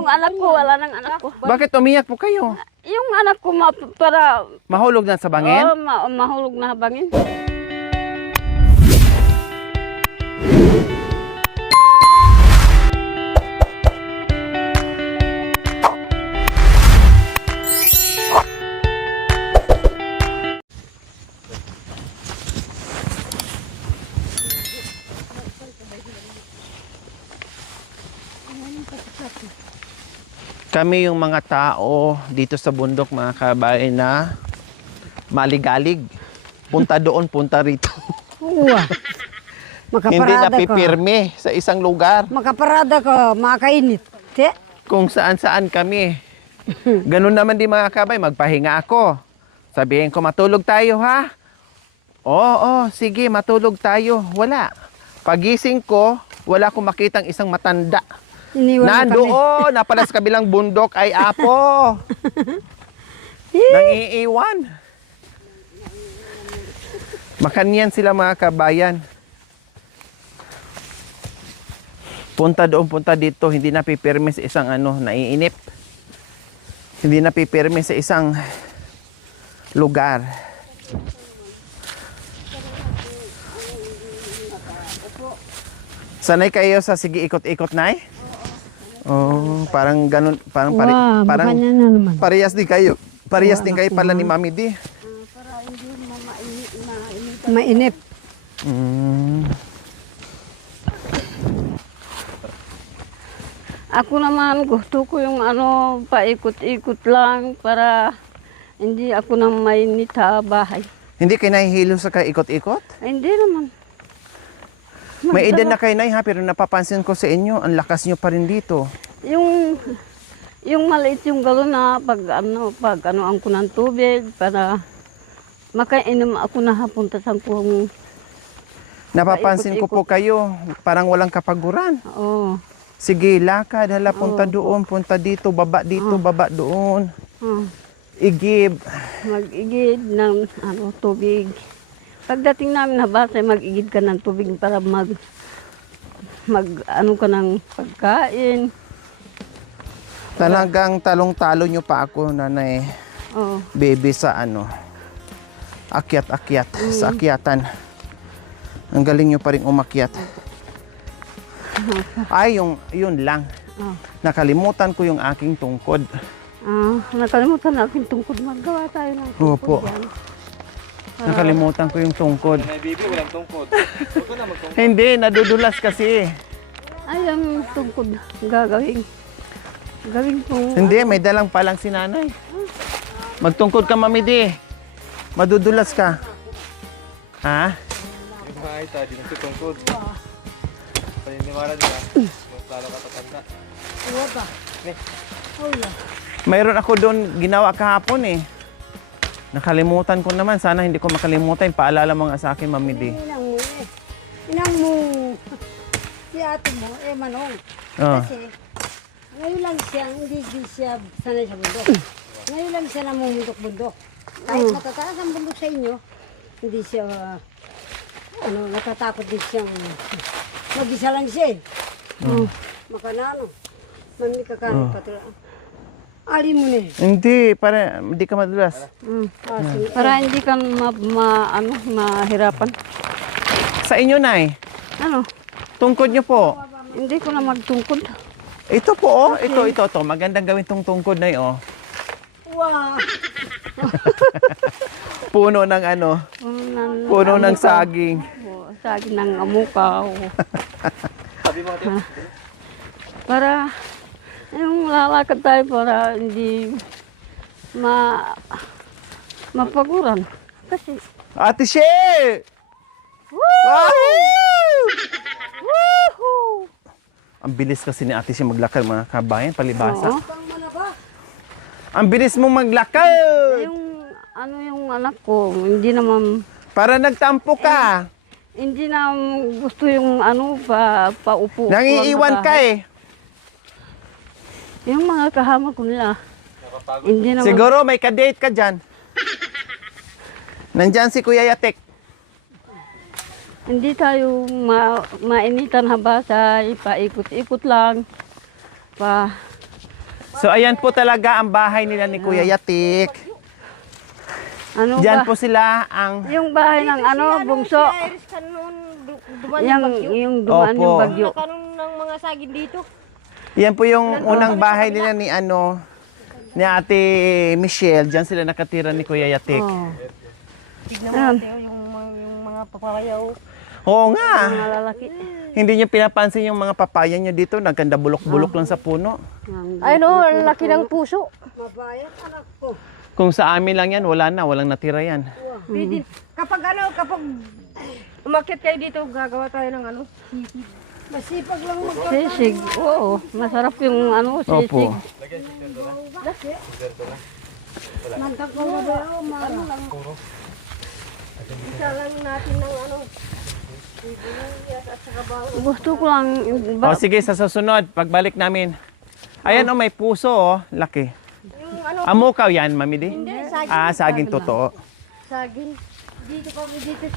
yung anak ko, wala nang anak ko. Bakit umiyak po kayo? Yung anak ko para Mahulog na sa bangin? mahulog na bangin. Kami yung mga tao dito sa bundok, mga kabayan, na maligalig. Punta doon, punta rito. Uwa. Hindi napipirme sa isang lugar. Makaparada ko, makainit. Kung saan-saan kami. Ganun naman din mga kabay, magpahinga ako. Sabihin ko, matulog tayo ha? Oo, sige, matulog tayo. Wala. Pagising ko, wala akong makitang isang matanda. Nandoon, napala sa kabilang bundok ay apo. Nang-iiwan. Makanyan sila mga kabayan. Punta doon, punta dito, hindi napipirme sa isang naiinip. Hindi napipirme sa isang lugar. Sanay kayo sa sige ikot-ikot, Nay? Oh, parang ganun, parang parehas din kayo. Parehas din kayo pala ni Mami Di. Para hindi mainip. Ako naman gusto ko yung paikot-ikot lang para hindi ako nang mainit sa bahay. Hindi kayo nahihilo sa kaikot-ikot? Ay, hindi naman. May edad na kayo, Nay, ha? Pero napapansin ko sa inyo, ang lakas nyo pa rin dito. Yung maliit yung galon na pag ang ko ng tubig para makainom ako na hapunta sa kung Napapansin ko po kayo, parang walang kapaguran. Oo. Sige, lakad, hala, punta doon, punta dito, baba dito, baba doon. Igib. Mag-igid ng tubig. Pagdating namin na basa, mag-igid ka ng tubig para mag ka ng pagkain. Talagang talong-talo nyo pa ako, Nanay. Oo. Baby sa akyat-akyat, sa akyatan. Ang galing nyo pa rin umakyat. Ay, yun lang. Nakalimutan ko yung aking tungkod. Nakalimutan na aking tungkod. Maggawa tayo ng tungkod. Opo. Yan. Nakalimutan ko yung tungkod. May bibi, walang tungkod. Huwag na magtungkod. Hindi, nadudulas kasi. Ay, ang tungkod gagawin. Gawin po. Hindi, may dalang palang si Nanay. Magtungkod ka, Mami Di. Madudulas ka. Ha? Yung mga ita, di na siya tungkod. Paniniwala niya, mas lalo ka tatanda. Mayroon ako doon ginawa kahapon eh. Nakalimutan ko naman. Sana hindi ko makalimutan. Paalala mo nga sa akin, Mami Di. Inang mo. Si ate mo, Manong. Oh. Kasi ngayon lang siya, hindi siya sanay sa bundok. Ngayon lang siya namumundok-bundok. Kahit matataas ang bundok sa inyo, hindi siya, natatakot din siyang mag-isa lang siya eh. Makanano. Mami kakano patula. Ali mo na eh. Hindi, para hindi ka madulas. Para hindi ka mahirapan. Sa inyo, Nay. Ano? Tungkod nyo po. Hindi ko na magtungkod. Ito po, oh. Ito. Magandang gawin tong tungkod, Nay, oh. Wow! Puno ng puno ng saging. Saging ng amukaw. Sabi mo, ate. Para yung lalakad tayo para hindi mapaguran. Kasi Ate She! woohoo! Ang bilis kasi ni Ate She maglakad, mga kabayan, palibasa. Oo. Ang bilis mong maglakad! Yung anak ko, hindi naman Para nagtampo ka. hindi na gusto yung paupo. Nangiiwan ka eh. Yung mga kahama ko nila. Hindi naman. Siguro may ka-date ka dyan. Nandyan si Kuya Yatek. Hindi tayo mainitan habasay, paikot-ikot lang. So ayan po talaga ang bahay nila ni Kuya Yatik. Ano Diyan ba? po sila ang... Yung bahay ng ano, bungso. Iris ka noon, dumaan yung bagyo. Yung dumaan Opo. yung bagyo. Nakaroon ng mga saging dito. Yan po yung unang bahay nila ni ano, ni Ate Michelle. Diyan sila nakatira ni Kuya Yatik. Oh. Tignan mo natin yung mga papayaw. Oo nga. Mga lalaki. Hindi niyo pinapansin yung mga papaya niyo dito. Nagkanda bulok-bulok lang sa puno. Ay no, ang laki ng puso. Mabayat anak ko. Kung sa amin lang yan, wala na. Walang natira yan. Pwede. Kapag umakyat kayo dito, gagawa tayo ng ano, sisig. Masipag lang Sisig. Oo. Masarap yung ano, sisig. Opo. Mantag ko na ba? Ano lang. Isa lang natin ng ano. Sibuyas at saka bawang. Gusto ko lang. O sige, sa susunod, pagbalik namin. Ayan o, may puso o. Laki. Yung ano, Amukaw yan, Mami Di? hindi, saging. Ah, saging totoo. Saging. Dito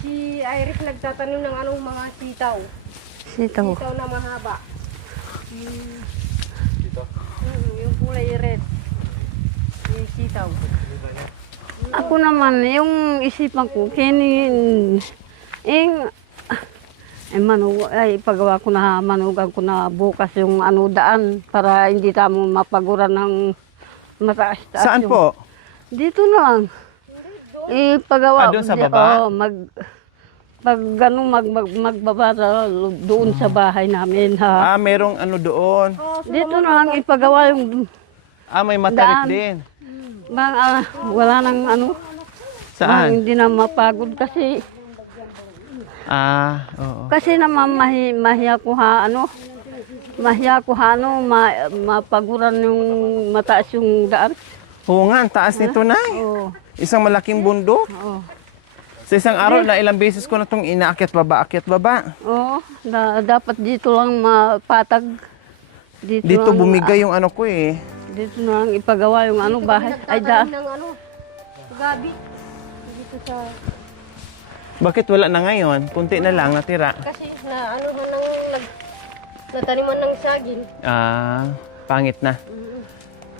si Iris nagtatanong ng anong mga sitaw. Sitaw. Sitaw na mahaba. Dito. Yung kulay red. Yung sitaw. Ako naman, yung isipan ko, ay pagawa ko na, manugan ko na bukas yung ano daan para hindi tamo mapaguran ng mataas. Saan po? Dito lang. Pagawa. Ah, doon sa baba? Oo, magbaba doon sa bahay namin. Ha. Ah, merong ano doon. Dito na lang ipagawa yung Ah, may matarik Daan. din. wala nang ano. Saan? Hindi na mapagod kasi. Ah, oo. Kasi naman mahiya ko ha mapaguran yung mataas yung daan. Oo nga, ang taas nito na. Oo. Isang malaking bundok. Oo. Sa isang araw na ilang beses ko na itong inaakyat baba. Oo. Dapat dito lang mapatag. Dito lang, bumigay yung ano ko eh. dito na lang ipagawa yung ano bahay. Ay daan. ng ano, gabi. Dito sa, Bakit wala na ngayon? Kunti na lang natira. kasi na ano nataniman ng saging. Ah, pangit na.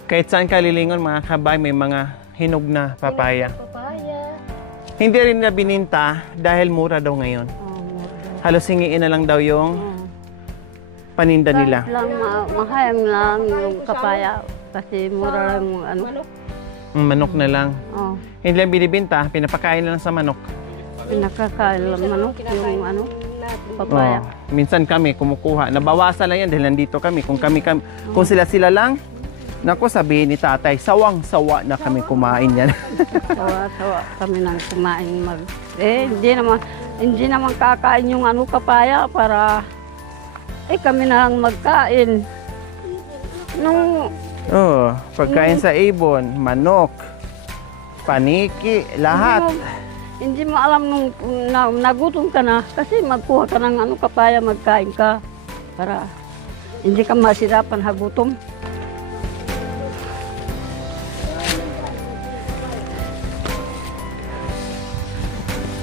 Kahit saan ka lilingon mga kabay, may mga hinog na papaya. Papaya. Hindi rin na bininta dahil mura daw ngayon. Halos hingiin na lang daw yung paninda nila. Kahit lang mahayang lang yung kapaya. Kasi mura lang yung ano. Manok. Manok na lang. Oh, Hindi lang binibinta, pinapakain na lang sa manok. pinakakain lang manok yung ano, Natin. papaya. Oh, minsan kami kumukuha. Nabawasan lang yan dahil nandito kami. Kung kung sila lang, naku sabihin ni tatay, sawang-sawa na kami kumain yan. Sawa kami nang kumain hindi naman kakain yung ano kapaya para kami na lang magkain. Nung Pagkain sa ibon, manok, paniki, lahat. Hindi mo alam nung nagutom ka na kasi magkuha ka ng ano kapaya magkain ka para hindi ka masirapan hagutom.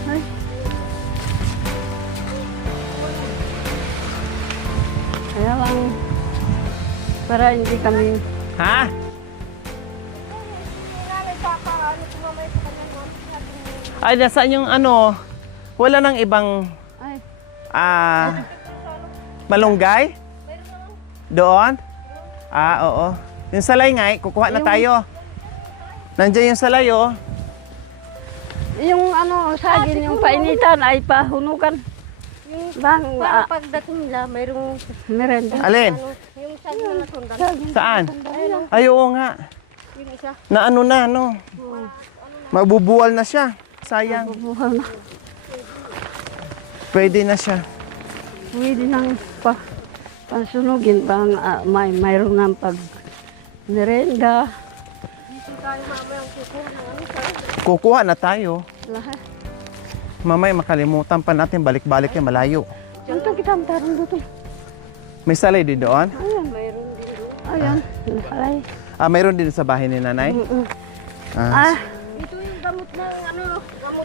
Ay. Kaya lang para hindi kami Ha? Ay, nasaan yung ano? Wala nang ibang ay malunggay? Doon? Ah, oo. Yung salay nga, kukuha na tayo. Nandiyan yung salay, oh. yung ano saging yung painitan ay pahunugan. Bang Para pagdating nila, mayroong merenda. Alin? yung saging na nasundan. Saan? Ay, oo nga. Yung isa. Na ano na, no? Mabubuwal na siya. Sayang. Bubuhal na. Pwede na siya. Pwede nang pansunugin bang mayroon ng pag merenda. Dito tayo mamaya ang kukuha ng ano sa Kukuha na tayo. Lahat. Mamaya makalimutan pa natin, balik-balik yan, malayo. Ito kita ang tarong dito. May salay din doon? Ayan. mayroon din doon. Ayan. Nakalay. Ah, mayroon din sa bahay ni nanay? Ah, Ito yung gamot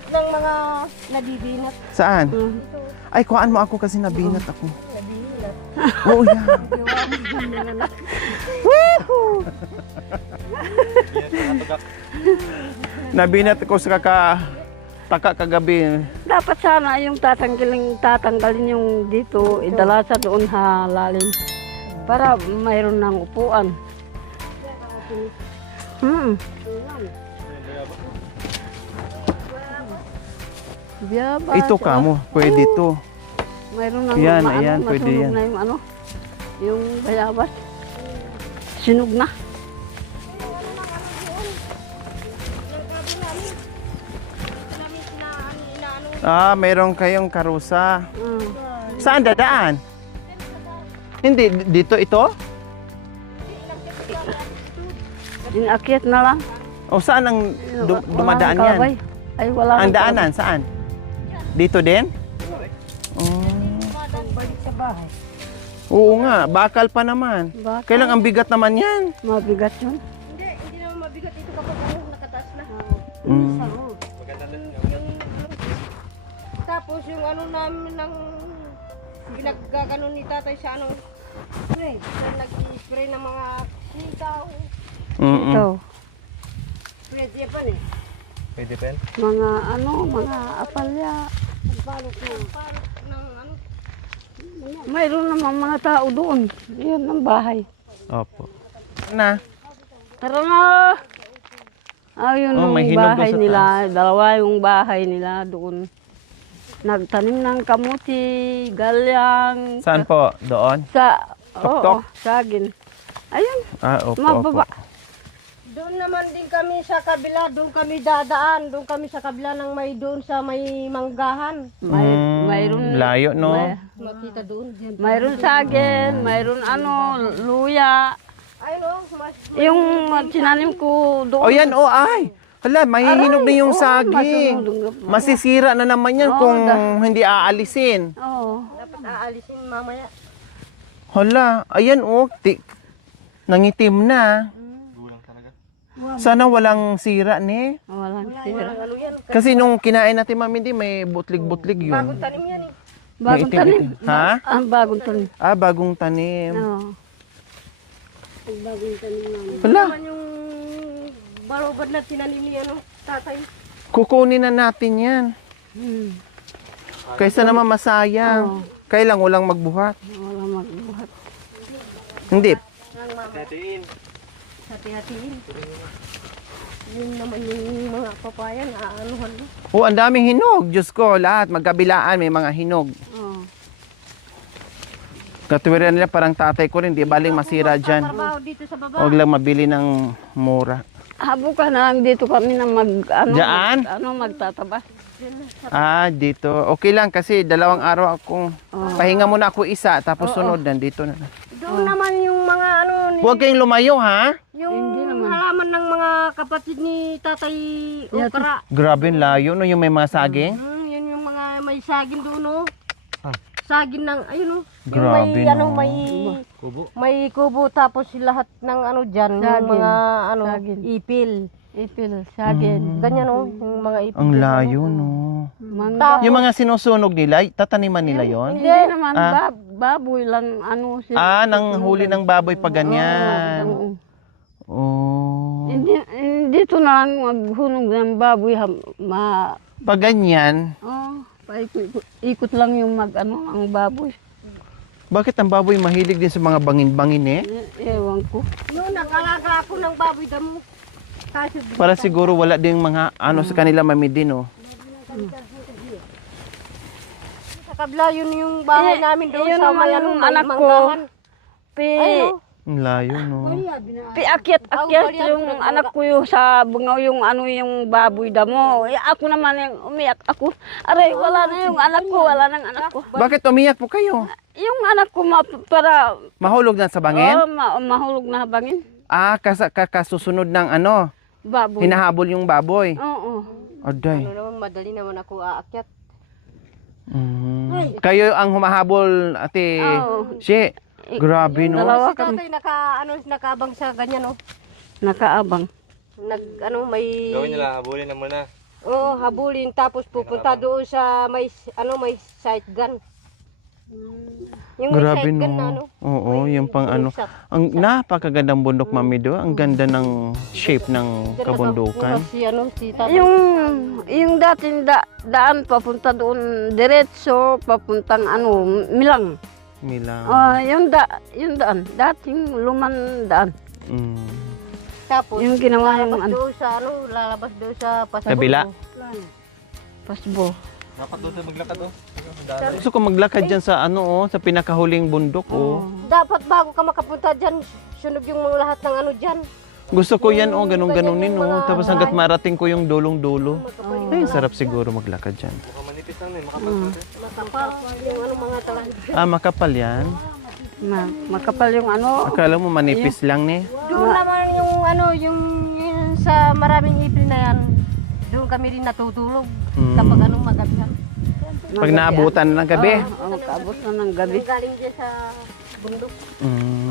ng mga nadidinat. saan? Ay, kuhaan mo ako kasi nabinat ako. Oo, yan. Nakatugak. Nabinat ko sa taka kagabi. Dapat sana yung tatanggalin yung dito, idala sa doon halalim. Para mayroon ng upuan. Biyaba. Ito kamo, pwede to. Mayroon ng Yan, ayan, pwede masunog yan. na yung ano, yung bayabas. Sinog na. Mayroon kayong karusa. Mm. Saan dadaan? Hindi, dito ito? Inakyat na lang. O saan ang dumadaan Walang yan? kabay. Ay, wala Ang nang daanan, saan? Dito din? Oh. Sa bahay. Oo nga, bakal pa naman. Bakal. Kailang ang bigat naman yan. Mabigat yun. Hindi naman mabigat ito kapag nakataas na. Mm. Maganda din. Tapos yung ano namin ng ginagaganon ni tatay sa ano spray. Sa nag-spray ng mga sitaw. Mm-mm. Ito. Spray siya pa eh. Pwede pa yan? Mga ano, mga apalya. Balot ng ano. Mayroon naman mga tao doon. Yun ang bahay. Opo. Na, Tara na! Yun Oh, yung may hinog bahay doon sa nila. Dalawa yung bahay nila doon. Nagtanim ng kamuti, galyang. saan po? Doon? Sa, Tuktok? oo, sagin. Ayun, Opo, mababa. opo. Doon naman din kami sa kabila, doon kami dadaan, doon kami sa kabila ng may doon sa may manggahan. Mayroon, Layo, no? Makita doon. mayroon sagin, mayroon ano, luya. Ay no, mas Yung sinanim ko doon. O yan, ay. Hala, mahihinog na yung saging. Masisira na naman yan Oo, kung hindi aalisin. Oo. dapat aalisin mamaya. Hala, ayan nangitim na. Gulang talaga. Sana walang sira ni. Walang sira. Ano yan? Kasi nung kinain natin Ma'am Mindy, may butlig-butlig Bagong yun. tanim yan eh. Bagong May tanim. itim-itim. Ha? Ang bagong tanim. Bagong tanim. Oo. Bagong tanim yan. Hala, Naman yung balobad na tinanim ni ano, tatay. kukunin na natin yan. Hmm. Kaysa naman masayang. Kailang walang magbuhat. Walang magbuhat. Hindi. Hatiin. Hati-hatiin. Yun naman yung mga papaya na aanuhan mo. Ang daming hinog. Diyos ko, lahat. Magkabilaan may mga hinog. Oo. Katuwiran nila parang tatay ko rin. Di baling masira dyan. Trabaho dito sa baba. Huwag lang mabili ng mura. Bukas na lang dito kami na Diyan? magtataba. Dito. Okay lang kasi 2 araw akong pahinga muna ako isa tapos sunod nandito na. Doon naman yung mga ano, Huwag kayong lumayo ha. yung Hindi naman. halaman ng mga kapatid ni tatay Okra. Grabe yung layo no yung may mga saging. Yun yung mga may saging doon no. Saging ng ayun no. Grabe, Yung may ano no. may kubo tapos lahat ng ano diyan yung Saging. mga ano Saging. ipil. Ipil, sagin. Ganyan no, yung mga ipil. Ang layo no. Mangga. Yung mga sinusunog nila, tataniman nila yon. Hindi naman, baboy lang ano sila. Nang huli ng baboy pa ganyan. Oo. Oh. Dito na lang maghunog ng baboy. Pag ganyan, Ikot lang yung ang baboy. bakit ang baboy mahilig din sa mga bangin-bangin eh? Ewan ko. Noon nakalaga ako ng baboy damo. Kasi Para siguro wala ding mga sa kanila mamidin oh. sa kabila yun yung bahay namin doon yun sa naman may yung may anak ko. manggahan. Pi, Ang layo no. akyat yung anak ko yung sa bungaw yung yung baboy damo. Ako naman yung umiyak ako. Aray, wala na yung anak ko, wala nang anak ko. Bakit umiyak po kayo? Yung anak ko para Mahulog na sa bangin? mahulog na habangin. Kasusunod ng Baboy. hinahabol yung baboy. Oo. Aday. Ano naman madali naman ako aakyat. Kayo ang humahabol, ate. Oo. She, grabe no. Dalawa Si kami. tatay nakabang sa ganyan no. Nakaabang. May Gawin nila, habulin na muna. Oo, habulin tapos pupunta doon sa may may sight gun. Yung Grabe shotgun na, no. Oo, yung pang ano. shot. Ang napakagandang bundok, Mami Do. Ang ganda ng shape ng kabundukan. Si ano, si tatay. Yung dating daan papunta doon diretso papuntang ano Milang. Mila. Yung daan dating luman daan. Mm. Tapos, Yung ginawa yung lalabas ano doon sa ano, lalabas doon sa pasabog. Kabila? pasbo. Dapat doon tayo maglakad oh. Daan. Gusto ko maglakad dyan sa ano sa pinakahuling bundok Dapat bago ka makapunta dyan, sunog yung mga lahat ng ano dyan. Gusto ko yan ganun-ganunin Mga Tapos hanggat marating ko yung dulong-dulo. Makapal, Ay, sarap siguro maglakad dyan. Mukhang manipis lang eh. Makapal pa rin. makapal yung ano mga talahan. Makapal yan. Makapal yung ano. Akala mo manipis lang ni. Doon naman yung ano, yung sa maraming ipil na yan, doon kami rin natutulog kapag anong magabi. Pag naabutan ng gabi. Kaabot na ng gabi. Galing dyan sa bundok,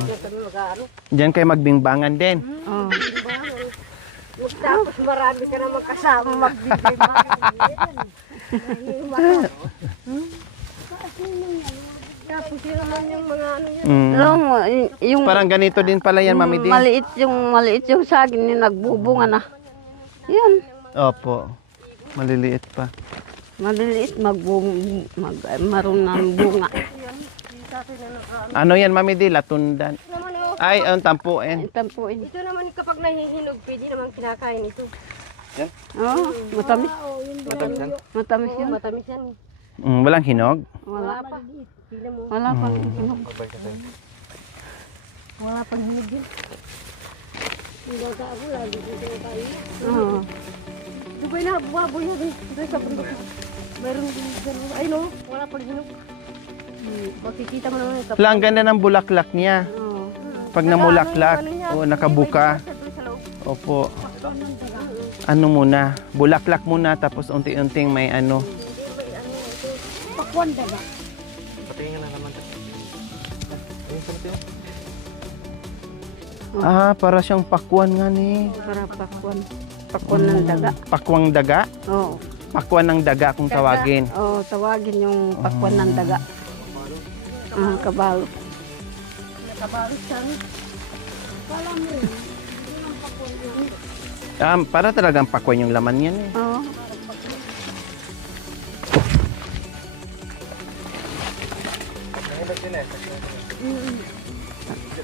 doon kami mag-ano. Diyan kayo magbingbangan din. Oh. Tapos marami ka naman kasama magbibigay. Tapos yun naman yung mga ano yun. Alam mo, yung Parang ganito din pala yan, Mami Din. maliit yung saging ni nagbubunga na. Yan. Opo. Maliliit pa. Maliliit maroon ng bunga. Ano yan, Mami Din? Latundan. Ay, ang tampuin. Itampuin. Ito naman kapag nahihinog, pwede naman kinakain ito. Oh, matamis. Matamis yan. Matamis yun. Matamis yan. Walang hinog? Wala. Pa. Tingnan mo. Wala pa. Hinog. Mabay ka tayo. Wala pang hinog yun. Yung bata ako, lagi dito na tayo. Oo. Dubay na, baboy na doon sa bundok. Mayroon din dyan. Ay no, wala pang hinog. Makikita mo naman ito. Wala, ang ganda ng bulaklak niya. Oo. Pag namulaklak, nakabuka. Opo. Ano muna? Bulaklak muna, tapos unti-unting may ano. Pakwan daga. Patingin na naman. Ayun sa mati Para siyang pakwan nga ni. Para pakwan. Pakwan ng daga. Pakwang daga? Oo. Pakwan ng daga kung tawagin. Oo, tawagin yung pakwan ng daga. Kabalo. Nakabalot siya. Para talagang pakwan yung laman yan eh. Oo. Nahilot din eh.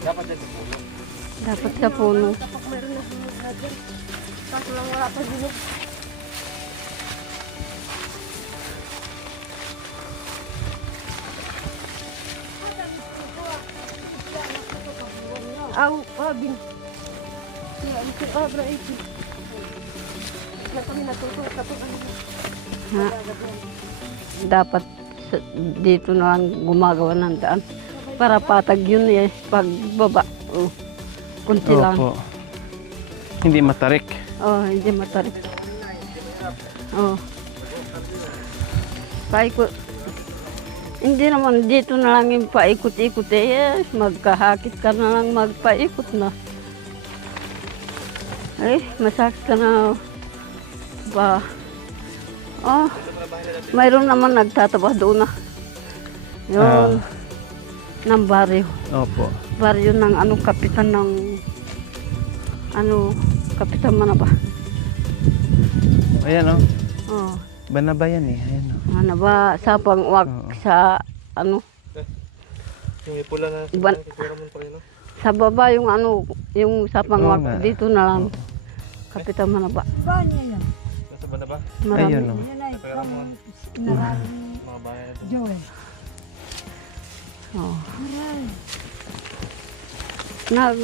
Dapat dyan sa puno. Dapat sa puno. Kapag mayroon na hinog na dyan. Kaso lang wala pang hinog. Aw, bin. Ya, ito abra ito. Na kami natuto kapag ano. Dapat dito na lang gumagawa ng daan. Para patag yun eh. Pagbaba. Oh. Kunti lang. Opo. Hindi matarik. Oh, hindi matarik. Oh. Paikot. Hindi naman dito na lang yung paikot-ikot eh. Magkahakit ka na lang magpaikot na. Ay, masakit ka na ba? Oh, mayroon naman nagtataba doon na. Yun. Ng baryo. Opo. Baryo ng ano, kapitan ng ano, kapitan Manaba. Ayan o. Oh. Banabayan eh. Ayan o. Ano ba, sa pangwak, sa ano, Yung may pula na Iban- kitira mo pa rin no? sa baba yung ano, yung sa Oo pangwak, nga. dito na lang. Kapitan Manaba. Nasa ba na ba? Marami. Ayun o. Pera mo mga bahay na doon. Oh. Na,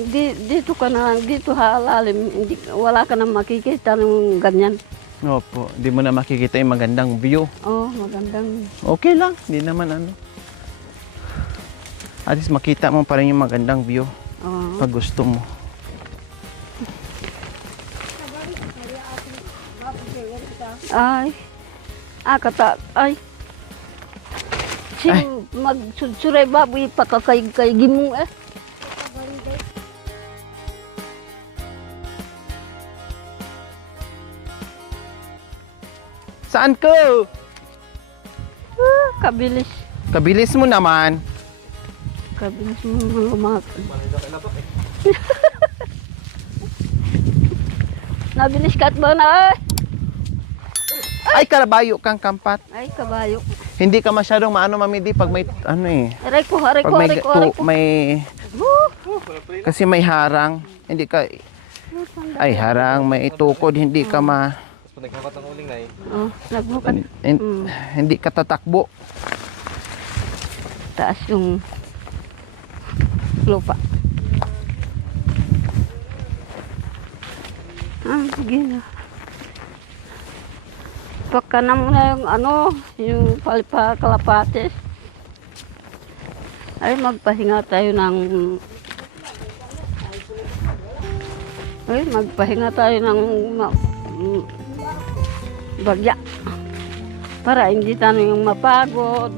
dito ka na lang, dito halalim, hindi, wala ka na makikita ng ganyan. Opo. Di mo na makikita yung magandang view. Oh, magandang. Okay lang. Di naman ano. At least makita mo pa rin yung magandang view Oh. pag gusto mo. Ay. Ay. Ay. Magsudsuray baboy pakakay gimo eh. Saan ko? Kabilis. Kabilis mo naman. Kabilis mo lumakad. Malay daw kay labak eh. Nabilis ka at ba na ay? Ay, karabayo kang kampat. Ay, kabayo. Hindi ka masyadong maano, Mami Di, pag may, ano eh. Aray ko, aray Pag ko, may, aray ko, aray ko. may, Woo! kasi may harang. Hindi ka, ay, harang, may itukod, hindi ka Tapos pag nagkakat ang uling na eh. Oh, nagbukan. hindi ka tatakbo. Taas yung lupa. Sige na. Pagka na muna yung ano, yung palpa kalapates. Ay, magpahinga tayo ng... Ay, magpahinga tayo ng bagya. Para hindi tayo yung mapagod.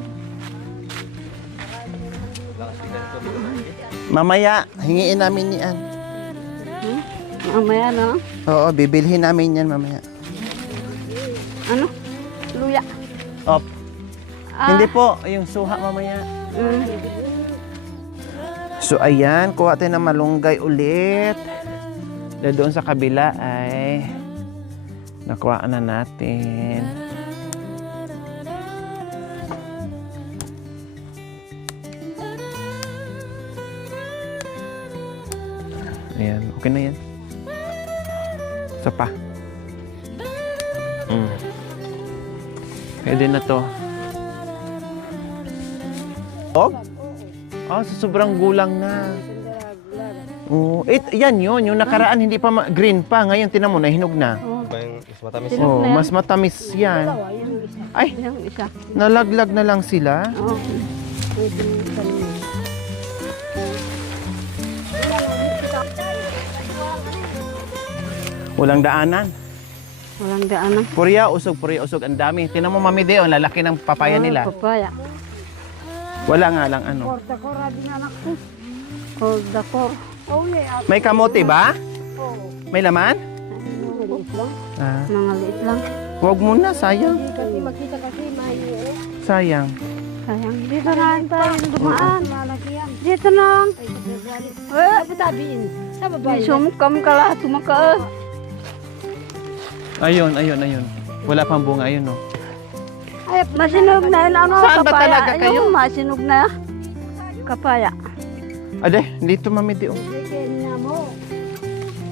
Mamaya, hingiin namin yan. Mamaya na lang. Oo, bibilhin namin yan mamaya. Ano? Luya. Op. Ah, Hindi po, yung suha mamaya. mm. So ayan, kuha tayo ng malunggay ulit. Dahil doon sa kabila ay nakuha na natin. Ayan, okay na yan. Isa pa. Pwede na to. Oh? Ah, sa sobrang gulang na. Oo. Yan yun. Yung nakaraan hindi pa green pa. Ngayon tinan mo na hinog na. Ba yung mas matamis? Hinog Oh, na yan. mas matamis yan. Ay, Yung isa. nalaglag na lang sila. Oh. Walang daanan. Walang daanan. Purya, usog. Ang dami. Tinan mo, Mami Deo, ang lalaki ng papaya nila. Papaya. Wala nga lang ano. Korda ko, rabi nga anak ko. Kordakor. Oh, yeah. May kamote ba? Oh. May laman? Maliit lang. Ah, Mga liit lang. wag mo na, sayang. Hindi kasi makita kasi may Sayang. Sayang. Dito na tayo dumaan. malaki yan. Dito lang. Ay, nagagalit. Eh, Sabi tabiin. Sa babae. sumukam ka lahat. Tumaka. Ayun. Wala pang bunga, ayun, no. Ay, masinog na yun. Ano, Saan ba kapaya. talaga kayo? Yung masinog na kapaya. Ade, dito, Mami Deo. Sige, na mo.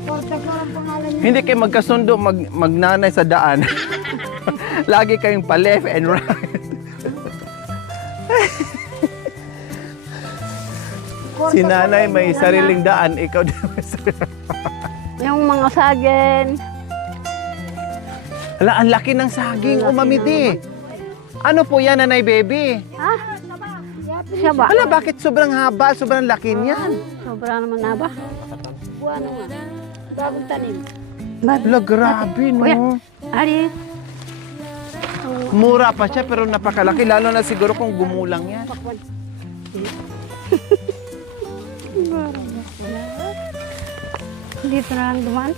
Korda ko ang pangalan niya. Hindi kayo magkasundo, magnanay sa daan. Lagi kayong pa left and right. Korda Si ko nanay lang may yung sariling daan, ikaw din may sariling. Yung mga sagen. Hala, ang laki ng saging, umamiti. Ano po yan, Nanay Baby? Ha? Siya ba? Hala, bakit sobrang haba, sobrang laki niyan? Sobra naman na ba? Buwan nga. Bagong tanim. Hala, grabe, Kuya. no? Ari. Mura pa siya, pero napakalaki. Lalo na siguro kung gumulang yan. Dito na lang dumaan.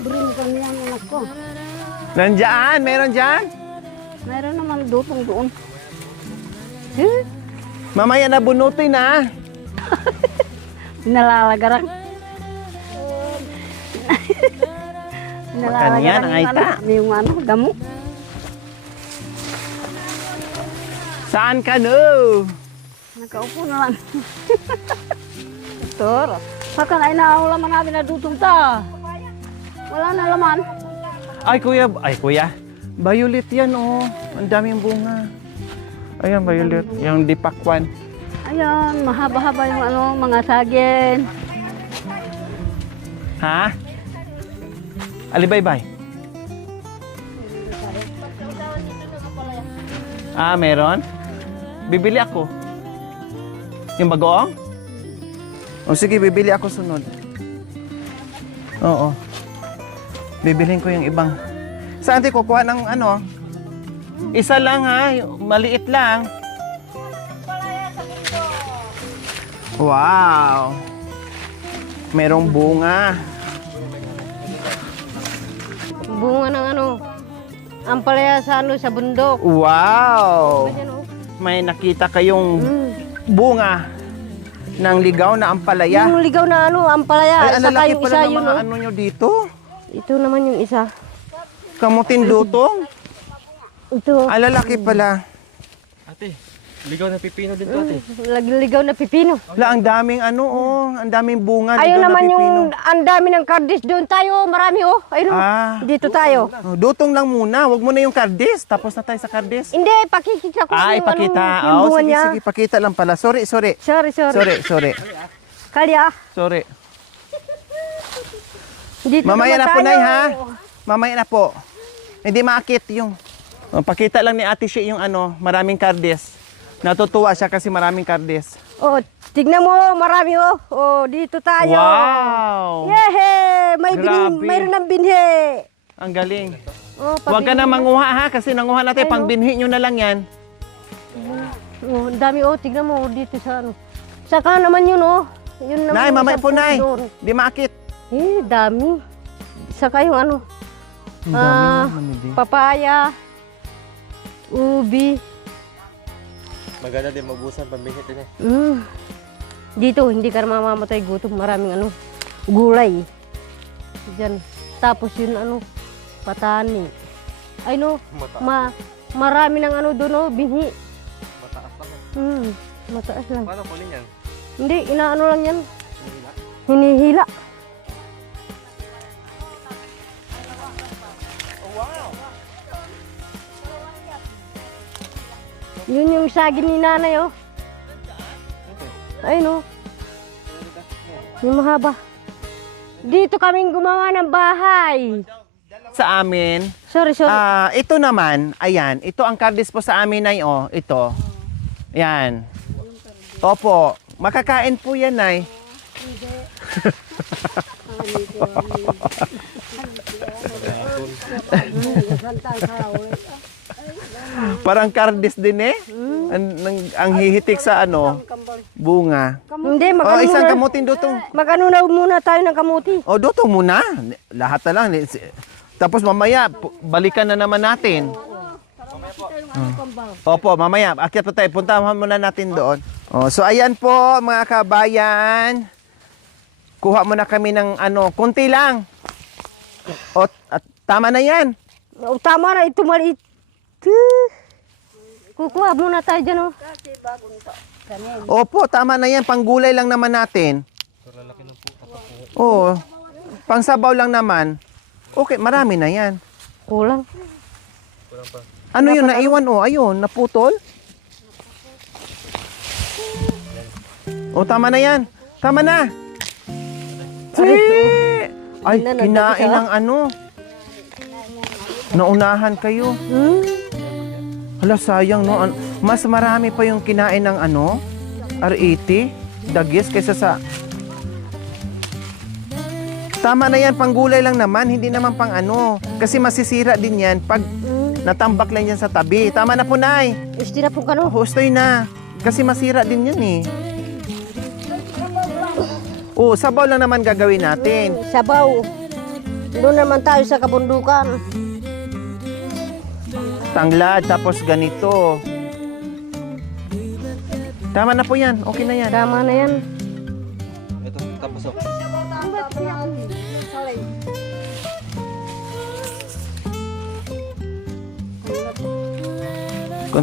Bring kami ang anak ko. Nandyan, meron dyan. Mayroon naman dutong doon. Mamaya nabunutin na. Nalalagaran. Makanyan ang aita. Yung ano, damo. Saan ka, no? Nakaupo na lang. Toro. Saka na inaulaman namin na dutong ta. Wala na laman. Ay, kuya. Violet yan, oh. Ang daming bunga. Ayan, violet. Yung dipakwan. Ayan, mahaba-haba yung ano, mga sagin. Ha? Alibay-bay. Ah, meron? Bibili ako. Yung bagoong? O sige, bibili ako sunod. Oo. Bibilhin ko yung ibang. Saan tayo kukuha ng ano? Isa lang ha, maliit lang. Wow! Merong bunga. Bunga ng ano. Ang palaya sa ano, sa bundok. Wow! Ayan, oh. May nakita kayong bunga ng ligaw na ampalaya. Yung ligaw na ano, ampalaya. Ay, ang Saka lalaki yung pala isa ng yun, mga oh. ano nyo dito. Ito naman yung isa. Kamutin dutong. Ito. Ang lalaki pala. Ate, ligaw na pipino din to, ate. Ligaw na pipino. La, ang daming ano, oh. Ang daming bunga. Ayun ligaw na naman pipino. yung ang dami ng kardis. Doon tayo, marami oh. Ayun oh. Ah. Dito tayo. Oh, dutong lang muna. Huwag mo na yung kardis. Tapos na tayo sa kardis. Hindi, pakikita ko Ay, yung, pakita. ano, yung Oh, bunga sige, niya. sige. Pakita lang pala. Sorry. Sorry. Sorry. Kalya. Sorry. Dito Mamaya naman na po, tayo. Nay, ha? Mamaya na po. Hindi maakit yung... Oh, pakita lang ni Ate Shi yung ano, maraming kardis. Natutuwa siya kasi maraming kardis. Oh, tignan mo, marami oh. Oh, dito tayo. Wow! Yehe! Grabe. Mayroon ng binhi. Ang galing. Oh, Huwag ka na manguha ha, kasi nanguha natin. Ayun, Pang binhi nyo na lang yan. Oh, ang dami oh, tignan mo dito sa ano. Saka naman yun oh. Yun naman Nay, yung mamaya isang po, Nay. doon. Di maakit. Dami. Saka yung ano, Ang dami naman, hindi. papaya, ubi. Maganda din mabusan pambihit din eh. Dito, hindi ka mamamatay gutom. Maraming ano, gulay. Diyan. Tapos yun ano, patani. Ay no, marami ng ano doon oh, binhi. Mataas lang eh. Mataas lang. Paano kunin yan? Hindi, inaano lang yan. Hinihila. Yun yung saging ni nanay, oh. Ayun, oh. Yung mahaba. Dito kaming gumawa ng bahay. Sa amin, Sorry. ito naman, ayan, ito ang kardis po sa amin, Nay, oh. Ito. Yan. Opo. Makakain po yan, Nay. Parang kardis din eh. Ang hihitik sa ano, bunga. Hindi, Oh, isang kamutin dutong. mag-ano na muna tayo ng kamuti. Oh, dutong muna. Lahat na lang. Tapos mamaya, balikan na naman natin. Opo, mamaya. Akyat pa tayo. Puntahan muna natin doon. Oh, so, ayan po, mga kabayan. Kuha muna kami ng ano, kunti lang. O, at tama na yan. Oh, tama na, ito maliit. Kukuha muna tayo dyan, oh. Opo, tama na yan. Panggulay lang naman natin. Oo. Pangsabaw lang naman. Okay, marami na yan. Kulang. Ano yun, naiwan o? Ayun, naputol. O, tama na yan. Tama na. Ay, kinain ng ano. Naunahan kayo. Hala, sayang, no? Mas marami pa yung kinain ng ano, R80, dagis, kaysa sa... Tama na yan, panggulay lang naman, hindi naman pang ano. Kasi masisira din yan pag natambak lang yan sa tabi. Tama na po, Nay. Gusto na po ka, no? Hustoy na. Kasi masira din yan eh. Oh, sabaw lang naman gagawin natin. Sabaw. Doon naman tayo sa kabundukan. Tanglad, tapos ganito. Tama na po yan. Okay na yan. Tama na yan. Ito, tapos oh.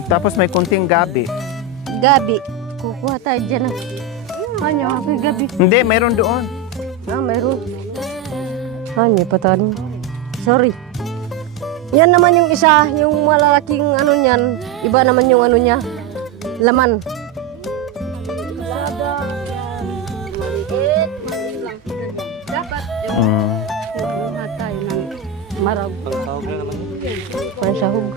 Tapos may kunting gabi. Gabi. Kukuha tayo dyan, ah. Ano, ako'y gabi. Hindi, mayroon doon. Mayroon. Ano, patan. Sorry. Yan naman yung isa, yung malalaking ano niyan. Iba naman yung ano niya. Laman. Dapat yung kuha tayo ng marag. Pagtawag na naman. Pansahog.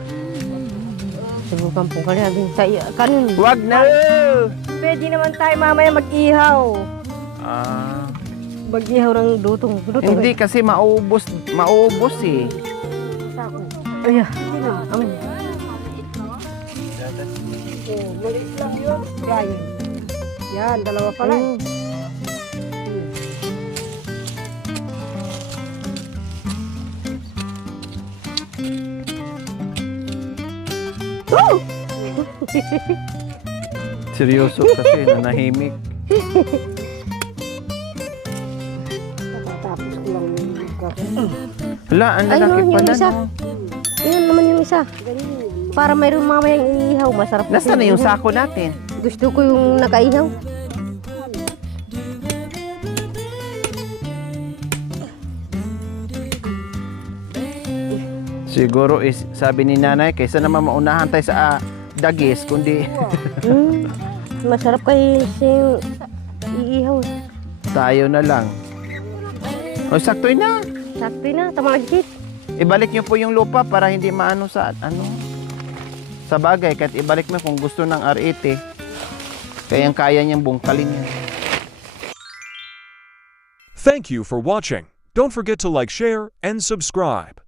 Subukan po kali abing tayo. Kanun. Wag na! Pwede naman tayo mamaya mag-ihaw. Ah, Mag-ihaw ng dutong. hindi kasi maubos eh. Ay, Maliit lang yun. Brian. Yan, dalawa pala. Seryoso kasi, nanahimik. Tapos ko lang Hala, ang Ayun, lalaki yung pala. isa. No? Ayun naman yung isa. Para mayroon mamayang iihaw. Masarap. Nasaan na kasi yung sako natin? Gusto ko yung nakaihaw. Siguro is, sabi ni nanay, kaysa naman maunahan tayo sa dagis, kundi Masarap kayo yung iihaw. tayo na lang. O, saktoy na. Sakto na. Tamalagkit. Ibalik nyo po yung lupa para hindi maano sa sa bagay. Kahit ibalik mo kung gusto ng R80. Kayang-kaya niyang bungkalin yan. Thank you for watching. Don't forget to like, share, and subscribe.